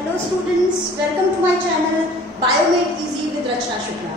Hello students, welcome to my channel Biomade Easy with Rachna Shukla.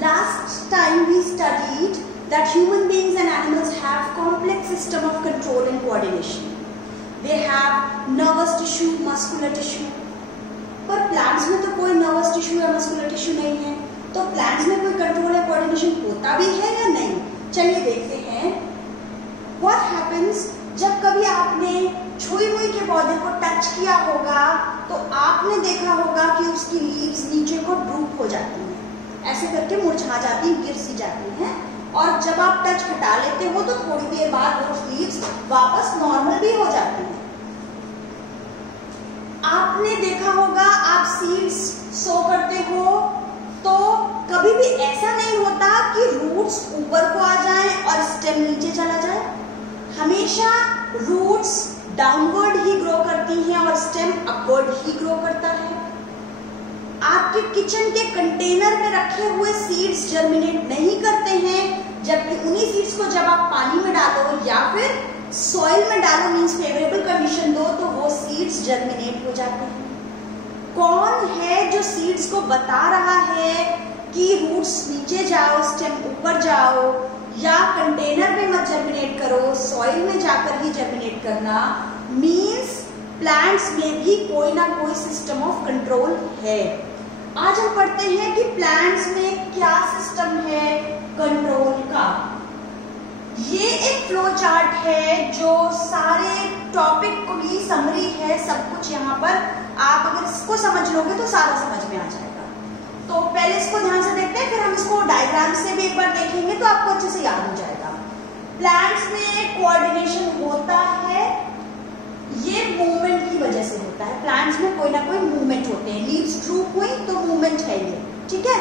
Last time we studied that human beings and animals have complex system of control and coordination. They have nervous tissue, muscular tissue. पर plants में तो कोई nervous tissue या muscular tissue नहीं है, तो plants में कोई control या coordination होता भी है या नहीं? चलिए देखते हैं. What happens जब कभी आपने छुई हुई के पौधे को टच किया होगा तो आपने देखा होगा कि उसकी लीव्स नीचे को ड्रूप हो जाती हैं, ऐसे करके मुरझा जाती हैं, गिर सी जाती हैं, और जब आप टच हटा लेते हो तो थोड़ी देर बाद वो लीव्स वापस नॉर्मल भी हो जाती हैं. आपने देखा होगा आप सीड्स सो करते हो तो कभी भी ऐसा नहीं होता कि रूट्स ऊपर को आ जाएं और स्टेम नीचे चला जाए. हमेशा रूट्स डाउनवर्ड ही ग्रो करती हैं और स्टेम अपवर्ड ही ग्रो करता है. आपके किचन के कंटेनर में रखे हुए सीड्स जर्मिनेट नहीं करते हैं, जबकि उन्हीं सीड्स को जब आप पानी में डालो या फिर सॉइल में डालो, मींस फेवरेबल कंडीशन दो, तो वो सीड्स जर्मिनेट हो जाते हैं. कौन है जो सीड्स को बता रहा है कि रूट्स नीचे जाओ, स्टेम ऊपर जाओ, या कंटेनर में मत जर्मिनेट करो, सॉइल में जाकर ही जर्मिनेट करना? मींस प्लांट्स में भी कोई ना कोई सिस्टम ऑफ कंट्रोल है. आज हम पढ़ते हैं कि प्लांट्स में क्या सिस्टम है कंट्रोल का. ये एक फ्लो चार्ट है जो सारे टॉपिक को भी समरी है, सब कुछ यहाँ पर. आप अगर इसको समझ लोगे तो सारा समझ में आ जाएगा. तो पहले इसको ध्यान से देखते हैं, फिर हम इसको डायग्राम से भी एक बार देखेंगे तो आपको अच्छे से याद हो जाएगा. प्लांट्स में कोऑर्डिनेशन होता है, ये मूवमेंट की वजह से होता है. प्लांट्स में कोई ना कोई मूवमेंट होते हैं. लीव्स ड्रूप हुई तो मूवमेंट है ये, ठीक है.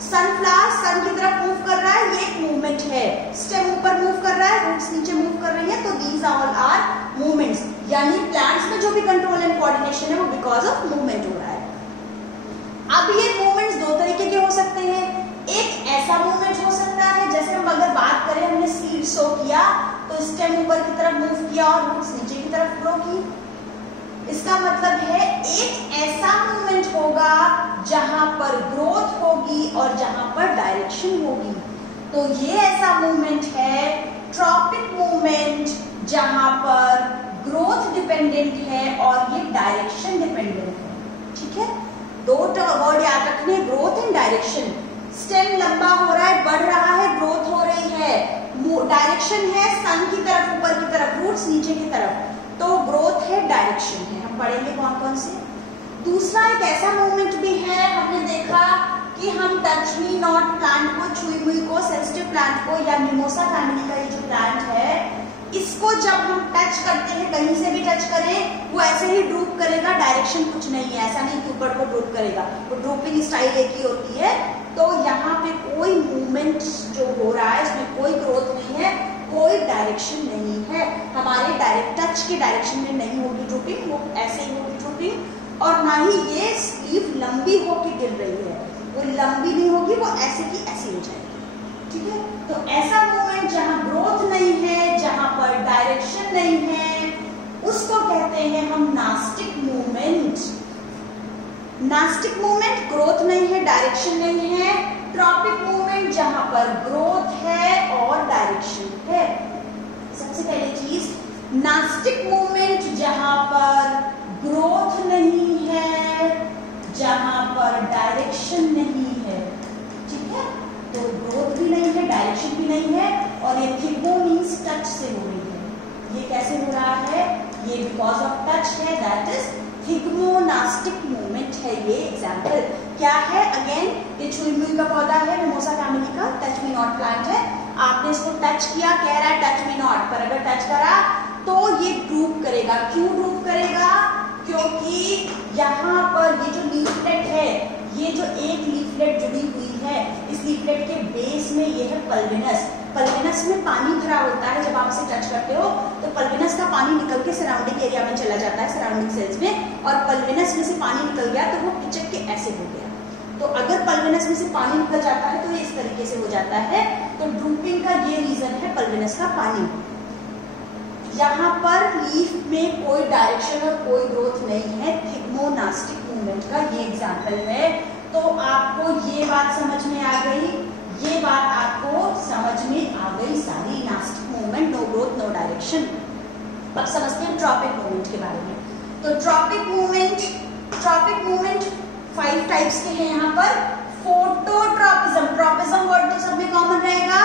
सनफ्लावर सन की तरफ मूव कर रहा है, ये एक मूवमेंट है. स्टेम ऊपर मूव कर रहा है, रूट्स नीचे मूव कर रही है, तो दीज ऑल आर मूवमेंट्स. यानी प्लांट्स में जो भी कंट्रोल एंड कोऑर्डिनेशन है वो बिकॉज ऑफ मूवमेंट हो रहा है. अब ये मूवमेंट्स दो तरीके के हो सकते हैं. एक ऐसा मूवमेंट हो सकता है, जैसे हम अगर बात करें, हमने सीड सो किया तो स्टेम ऊपर की तरफ मूव किया और रूट्स नीचे की तरफ ग्रो की. इसका मतलब है एक ऐसा मूवमेंट होगा जहां पर ग्रोथ होगी और जहां पर डायरेक्शन होगी. तो ये ऐसा मूवमेंट है ट्रॉपिक मूवमेंट, जहां पर ग्रोथ डिपेंडेंट है और ये डायरेक्शन डिपेंडेंट है. ठीक है, दो वर्ड याद रखने, ग्रोथ एंड डायरेक्शन. स्टेम लंबा हो रहा है, बढ़ रहा है, ग्रोथ हो रही है. डायरेक्शन है सन की तरफ, ऊपर की तरफ, रूट्स नीचे की तरफ, तो ग्रोथ है, डायरेक्शन है. हम पढ़ेंगे कौन कौन से. दूसरा एक ऐसा मूवमेंट भी है, हमने देखा कि हम टच मी नॉट प्लांट को, छुई हुई को, सेंसिटिव प्लांट को, या मिमोसा फैमिली का ये जो प्लांट है, इसको जब हम टच करते हैं, कहीं से भी टच करें, वो ऐसे ही ड्रूप करेगा. डायरेक्शन कुछ नहीं है, ऐसा नहीं कि ऊपर को ड्रूप करेगा, वो ड्रूपिंग स्टाइल एक ही होती है. तो यहाँ पे कोई मूवमेंट जो हो रहा है इसमें कोई ग्रोथ नहीं है, कोई डायरेक्शन नहीं है. हमारे डायरेक्ट टच के डायरेक्शन में नहीं होगी ड्रूपिंग, वो ऐसे ही होगी ड्रूपिंग. और ना ही ये लीफ लंबी होके गिर रही है, वो लंबी नहीं होगी, वो ऐसे की ऐसी हो जाएगी. ठीक है, तो ऐसा मूवमेंट जहाँ ग्रोथ नहीं है, जहाँ पर डायरेक्शन नहीं है, उसको कहते हैं हम nastic movement. Nastic movement, growth नहीं है, डायरेक्शन नहीं है. ट्रॉपिक मूवमेंट, जहां पर ग्रोथ है और डायरेक्शन है. सबसे पहली चीज, नास्टिक मूवमेंट जहां पर ग्रोथ नहीं है, जहां पर डायरेक्शन नहीं है. ठीक है, तो ग्रोथ भी नहीं है, डायरेक्शन भी नहीं है, और ये थिग्मो मींस टच से हो रही है. ये कैसे हो रहा है? ये बिकॉज ऑफ टच है, दैट इज थिग्मोनास्टिक मूवमेंट है. ये एग्जांपल क्या है? अगेन ये छुई मुई का पौधा है, मिमोसा फैमिली का, टच मी नॉट प्लांट है. आपने इसको टच किया, कह रहा है टच मी नॉट, पर अगर टच करा तो ये ड्रूप करेगा. क्यों ड्रूप करेगा? क्योंकि यहाँ पर ये जो लीफलेट है, ये जो एक लीफलेट जुड़ी हुई है, इस लीफलेट के बेस में ये है पल्विनस. पल्विनस में पानी भरा होता है. जब आप इसे टच करते हो तो पल्विनस का पानी निकल के सराउंडिंग एरिया में चला जाता है, सराउंडिंग सेल्स में, और पल्विनस में से पानी निकल गया तो वो पिचक के ऐसे हो गया. तो अगर पल्विनस में से पानी निकल जाता है तो ये इस तरीके से हो जाता है. तो ड्रूपिंग का ये रीजन है, पल्विनस का पानी. यहाँ पर लीफ में कोई डायरेक्शन डायरेक्शन और कोई ग्रोथ नहीं है, थिग्मोनास्टिक मूवमेंट का ये एग्जाम्पल है। तो आपको ये बात समझ में आ गई, ये बात आपको समझ में आ गई सारी, nastic movement, no growth no direction. अब समझते हैं ट्रॉपिक मूवमेंट के बारे में। तो ट्रॉपिक मूवमेंट 5 टाइप्स के हैं यहाँ पर। फोटोट्रॉपिज्म, ट्रॉपिज्म वर्ड तो सब में कॉमन रहेगा।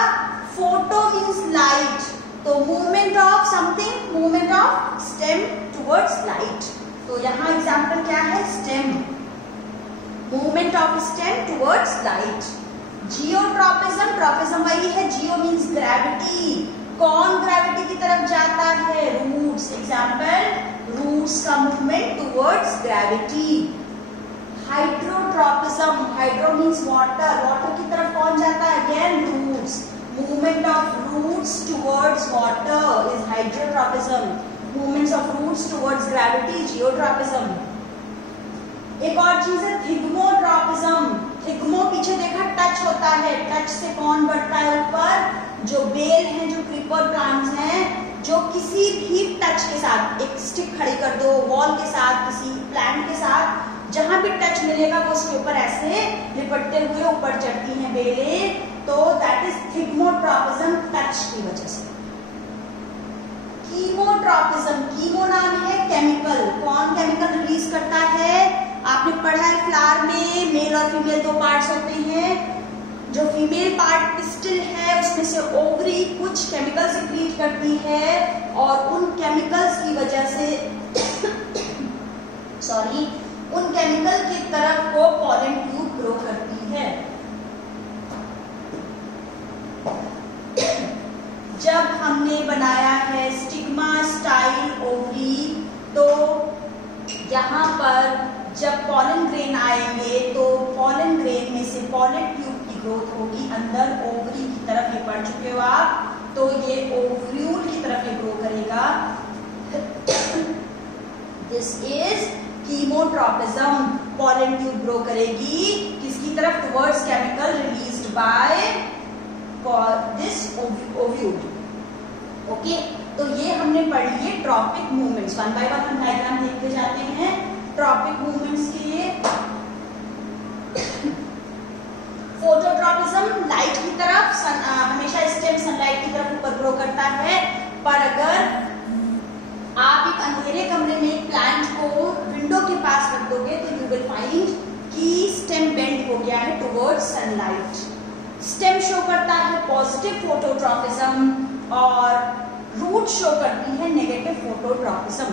फोटो मींस लाइट, तो movement of something, movement of stem towards light. तो यहाँ एग्जांपल क्या है, stem, movement of stem towards light. Geotropism, tropism वही है, जियो मींस ग्रेविटी, कौन ग्रेविटी की तरफ जाता है, रूट्स, एग्जांपल रूट्स का movement towards gravity. Hydrotropism, hydro means water, water की तरफ कौन जाता है, again roots, movement of roots towards water is hydrotropism, movements of roots towards gravity, geotropism। एक और चीज है थिग्मोट्रॉपिज्म, थिग्मो पीछे देखा टच होता है, टच से कौन बढ़ता है ऊपर, जो बेल हैं, जो क्रीपर प्लांट्स हैं, जो किसी भी टच के साथ, एक स्टिक खड़ी कर दो वॉल के साथ, किसी प्लांट के साथ, जहां भी टच मिलेगा वो उसके ऊपर ऐसे लिपटते हुए ऊपर चढ़ती हैं बेलें, तो दैट इज थिग्मोट्रॉपिज्म, टच की वजह से। कीमोट्रॉपिज्म, कीमो नाम है केमिकल, कौन केमिकल रिलीज करता है, आपने पढ़ा है फ्लावर में मेल और फीमेल 2 पार्ट्स होते हैं, जो फीमेल पार्ट पिस्टिल है उसमें से ओवरी कुछ केमिकल सिक्रीट करती है और उन केमिकल्स की वजह से सॉरी उन केमिकल की तरफ वो पॉलन ट्यूब ग्रो करती है। जब हमने बनाया है स्टिग्मा स्टाइल ओवरी, तो यहाँ पर जब पॉलन ग्रेन आएंगे तो पॉलन ग्रेन में से पॉलन ट्यूब की ग्रोथ होगी, अंदर ओवरी की तरफ, ये पढ़ चुके हो आप, तो ये ओव्यूल की तरफ ये ग्रो करेगा। This is chemotropism, pollen tube grow करेगी किसकी तरफ, towards chemical released by this ovule. Okay, तो ये हमने पढ़ लिए ट्रॉपिक मूवमेंट्स, 1 बाय 1 हम डायग्राम देखते जाते हैं ट्रॉपिक मूवमेंट्स के लिए। फोटोट्रॉपिज्म, लाइट की तरफ, हमेशा स्टेम सनलाइट की तरफ ऊपर ग्रो करता है, पर अगर आप एक अंधेरे कमरे में एक प्लांट को विंडो के पास रख दोगे तो यू विल फाइंड कि स्टेम बेंड हो गया है टुवर्ड्स सनलाइट। स्टेम शो करता है पॉजिटिव फोटोट्रॉपिज्म और रूट शो करती है negative phototropism.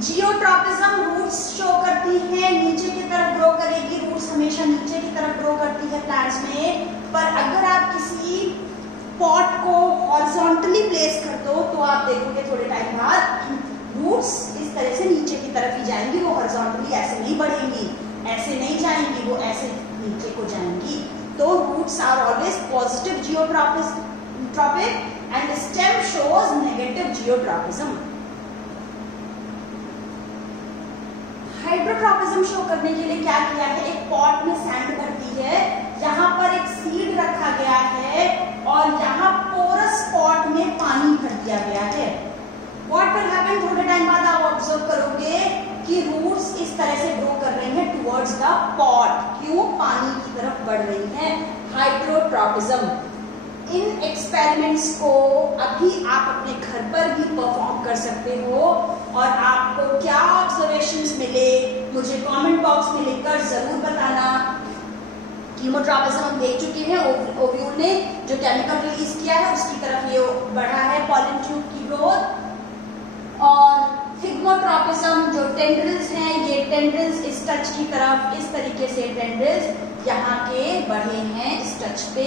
Geotropism, roots show करती है नीचे की तरफ ग्रो करेगी, रूट्स हमेशा नीचे की तरफ ग्रो करती है प्लांट्स में, पर अगर आप किसी पॉट को हॉरिजॉन्टली प्लेस कर दो तो आप देखोगे थोड़े टाइम बाद रूट्स इस तरह से नीचे की तरफ ही जाएंगी, वो हॉरिजॉन्टली ऐसे नहीं बढ़ेंगी, ऐसे नहीं जाएंगी, वो ऐसे नीचे को जाएंगी। तो roots are always positive geotropic and stem shows negative geotropism. Hydrotropism show करने के लिए क्या किया है, एक पॉट में सैंड भर दी है, यहाँ पर एक सीड रखा गया है और यहाँ पोरस पॉट में पानी भर दिया गया है। व्हाट विल हैपन, थोड़े टाइम बाद आप ऑब्जर्व करोगे कि रूट्स इस तरह से ग्रो कर रही हैं टुवर्ड्स द पॉट, क्यों, पानी की तरफ बढ़ रही हैं, हाइड्रोट्रॉपिज्म। इन एक्सपेरिमेंट्स को अभी आप अपने घर पर भी परफॉर्म कर सकते हो और आपको क्या ऑब्जर्वेशंस मिले मुझे कमेंट बॉक्स में लिखकर जरूर बताना। कीमोट्रॉपिज्म हम देख चुके हैं, ओव्यूल ने जो केमिकल रिलीज किया है उसकी तरफ ये बढ़ा है पॉलन ट्यूब की ग्रोथ, और थिग्मोट्रॉपिज्म जो टेंड्रिल्स हैं, ये टेंड्रिल्स इस टच की तरफ इस तरीके से टेंड्रिल्स यहाँ के बढ़े हैं इस टच पे,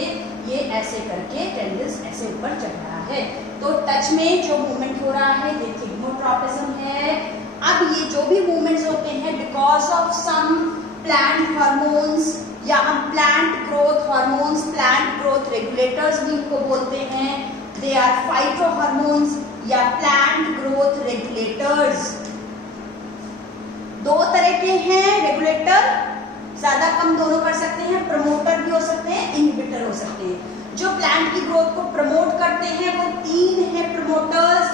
ये ऐसे करके टेंड्रिल्स ऐसे ऊपर चढ़ रहा है। तो टच में जो मूवमेंट हो रहा है ये थिग्मोट्रॉपिज्म है। अब ये जो भी मूवमेंट्स होते हैं because of some plant hormones या हम plant growth hormones, plant growth regulators भी इनको बोलते हैं, दे आर फाइटो हार्मोन्स या प्लांट ग्रोथ रेगुलेटर्स। 2 तरह के हैं रेगुलेटर, ज्यादा कम दोनों कर सकते हैं, प्रमोटर भी हो सकते हैं, इनहिबिटर हो सकते हैं। जो प्लांट की ग्रोथ को प्रमोट करते हैं वो 3 हैं प्रमोटर्स,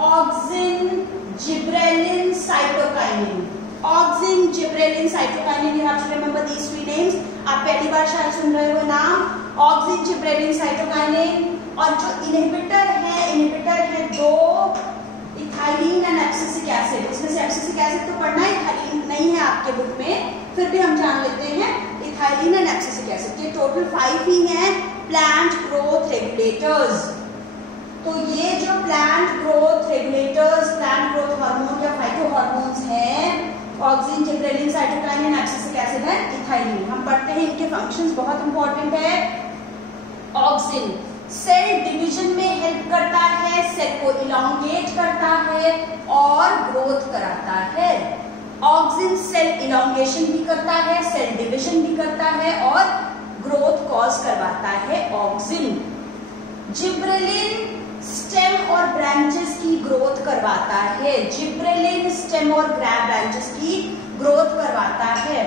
और cytokinin, auxin, gibberellin, cytokinin, you have to remember these three names. आप पहली बार शायद सुन रहे हो नाम ऑक्सिन, जिब्रेलिन, साइटोकाइनिन। और जो इनहिबिटर है दो, इथाइलिन एंड एब्सिसिक एसिड। इसमें से एब्सिसिक एसिड तो पढ़ना है, इथाइलिन नहीं है आपके बुक में, फिर भी हम जान लेते हैं इथाइलिन एंड एब्सिसिक एसिड। ये टोटल 5 ही हैं प्लांट ग्रोथ रेगुलेटर्स। तो ये जो plant growth regulators, plant growth hormone या फाइटो हार्मोन्स हैं, auxin, gibberellin, cytokinin, abscisic acid है, इथाइलिन। हम पढ़ते हैं इनके फंक्शंस बहुत इंपॉर्टेंट है। ऑक्सिन सेल डिवीजन में हेल्प करता है, सेल को इलोंगेट करता है और ग्रोथ कराता है। ऑक्सिन सेल इलोंगेशन भी करता है, सेल डिवीजन भी करता है और ग्रोथ कॉज करवाता है ऑक्सिन। जिब्रेलिन स्टेम और ब्रांचेस की ग्रोथ करवाता है, जिब्रेलिन स्टेम और ब्रांचेस की ग्रोथ करवाता है।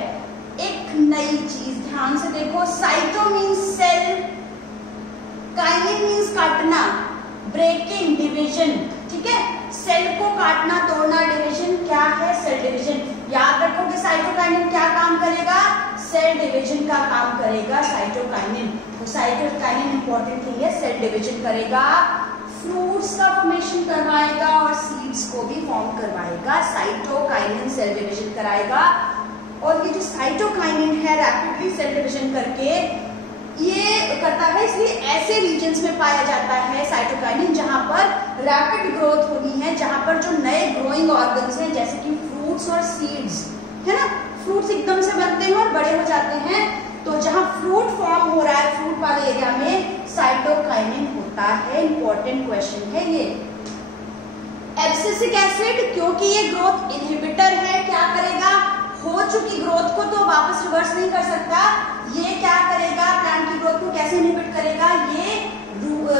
एक नई चीज ध्यान से देखो, cyto means cell, kinin means काटना, ब्रेकिंग, डिवीजन, ठीक है। सेल को काटना, तोड़ना, डिवीजन क्या है? Cell division. याद रखो कि साइटोकाइनिन क्या काम करेगा? सेल डिवीजन का काम करेगा साइटोकाइनिन। तो साइटोकाइनिन इंपॉर्टेंट थिंग है, सेल डिवीजन करेगा, फ्रूट्स का फॉर्मेशन करवाएगा और सीड्स को भी फॉर्म करवाएगा। साइटोकाइनिन सेल डिवीजन कराएगा। और ये जो साइटोकाइनिन है रैपिडली सेल डिवीजन करके ये करता है, इसलिए ऐसे रीजन्स में पाया जाता है साइटोकाइनिन जहां पर रैपिड ग्रोथ होनी है, जहां पर जो नए ग्रोइंग ऑर्गन्स हैं जैसे कि फ्रूट्स और सीड्स, है ना, फ्रूट्स एकदम से बनते हैं और बड़े हो जाते हैं, तो जहां फ्रूट फॉर्म हो रहा है फ्रूट वाले एरिया में साइटोकाइनिन होता है। इंपॉर्टेंट क्वेश्चन है ये। एब्सिसिक एसिड, क्योंकि ये ग्रोथ इनहिबिटर है, क्या करेगा? हो चुकी ग्रोथ को तो वापस रिवर्स नहीं कर सकता, ये क्या करेगा? प्लांट की ग्रोथ को कैसे इनहिबिट करेगा? ये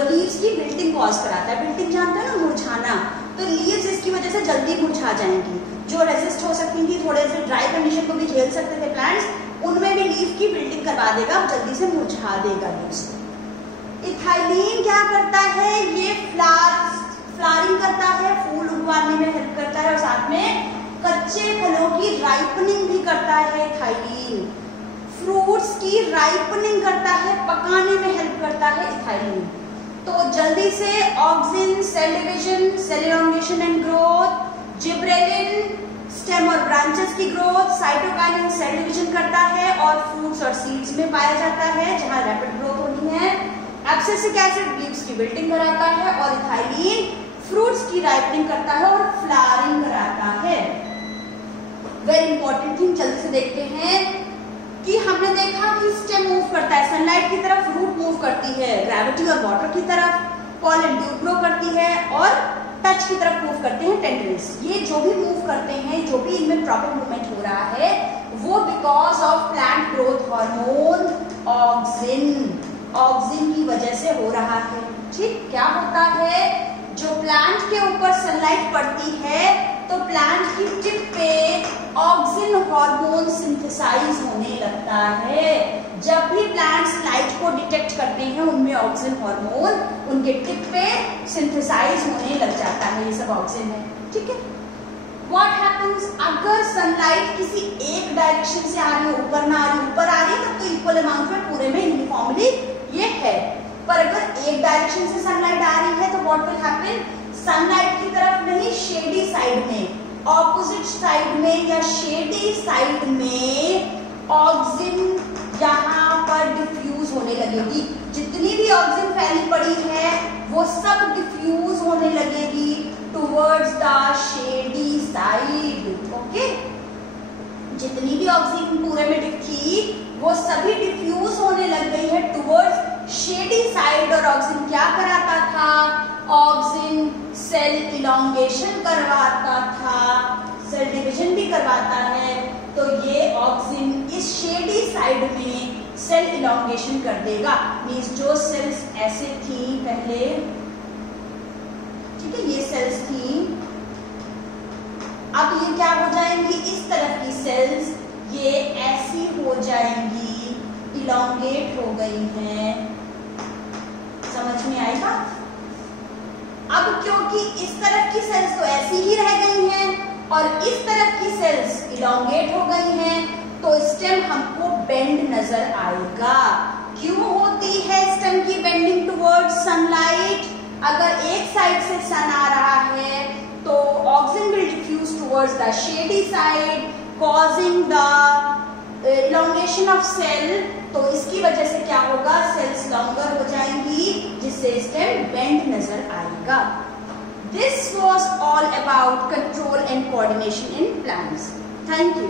लीव्स की विल्टिंग कॉज कराता है। विल्टिंग जानते हैं ना, मुरझाना। तो लीव्स इसकी वजह से जल्दी मुरझा जाएंगी। जो रेजिस्ट हो सकती थी, थोड़े से ड्राई कंडीशन को भी झेल सकते थे प्लांट्स, उनमें भी लीव की विल्टिंग करवा देगा, जल्दी से मुरझा देगा लीव्स। इथाइलिन क्या करता है? ये फ्लावरिंग करता है, फूल उगवाने में हेल्प करता है और साथ में कच्चे फलों की राइपनिंग भी करता है इथाइलिन। फ्रूट्स की राइपनिंग करता है, पकाने में हेल्प करता है इथाइलिन। तो जल्दी से auxin cell division, cell elongation and growth, gibberellin stem और ब्रांचेस की ग्रोथ, साइटोकाइनिन सेल डिवीजन करता है और फ्रूट्स और सीड्स में पाया जाता है जहां रैपिड ग्रोथ होनी है। एब्सिसिक एसिड लीव्स की विल्टिंग कराता है और इथाइलिन फ्रूट्स की राइपनिंग करता है और फ्लावरिंग कराता है। वेरी इंपॉर्टेंट थिंग, जल्दी से देखते हैं कि हमने देखा कि स्टेम मूव करता है सनलाइट की तरफ, रूट मूव करती है ग्रेविटी और वाटर की तरफ, पॉलन ट्यूब ग्रो करती है और टच की तरफ मूव करते हैं टेंड्रिल्स। ये जो भी मूव करते हैं, जो भी इनमें प्रॉपर मूवमेंट हो रहा है, वो because of plant growth hormone auxin, auxin की वजह से हो रहा है। ठीक, क्या होता है? जो प्लांट के ऊपर सनलाइट पड़ती है तो प्लांट की टिप पे ऑक्सिन हार्मोन सिंथेसाइज होने लगता है। जब भी प्लांट्स लाइट को डिटेक्ट करते हैं, उनमें ऑक्सिन हार्मोन उनके टिप पे सिंथेसाइज होने लग जाता है। ये सब ऑक्सिन है, ठीक है। What happens? अगर सनलाइट किसी एक डायरेक्शन से आ रही है, ऊपर ना आ रही, ऊपर आ रही है, तब तो इक्वल अमाउंट में पूरे में यूनिफॉर्मली ये है। पर अगर एक डायरेक्शन से सनलाइट आ रही है तो व्हाट विल हैपन? सनलाइट की तरफ नहीं, शेडी साइड में, ऑपोजिट साइड में या शेडी साइड में ऑक्सिन यहाँ पर डिफ्यूज होने लगेगी। जितनी भी ऑक्सिन फैली पड़ी है वो सब डिफ्यूज होने लगेगी towards the shady side. Okay, जितनी भी ऑक्सिन पूरे में थी वो सभी डिफ्यूज होने लग गई है टुवर्ड्स शेडी साइड। और ऑक्सिन क्या कराता था? ऑक्सिन सेल इलोंगेशन करवाता था, सेल डिवीजन भी करवाता है। तो ये ऑक्सिन इस शेडी साइड में सेल इलोंगेशन कर देगा। मींस जो सेल्स ऐसे थी पहले, ठीक है, ये सेल्स थी, अब ये क्या हो जाएंगी? इस तरफ की सेल्स ये ऐसी हो जाएंगी, इलोंगेट हो गई हैं। समझ में आई बात? अब क्योंकि इस तरफ की सेल्स तो ऐसी ही रह गई हैं और इस तरफ की सेल्स इलोंगेट हो गई हैं, तो स्टेम हमको बेंड नजर आएगा। क्यों होती है स्टेम की बेंडिंग टुवर्ड्स सनलाइट? अगर एक साइड से सन आ रहा है तो oxygen will diffuse towards the shady side, causing the elongation of cell. तो इसकी वजह से क्या होगा, सेल्स लॉन्गर हो जाएंगी, जिससे स्टेम बेंड नजर आएगा। This was all about control and coordination in plants. Thank you.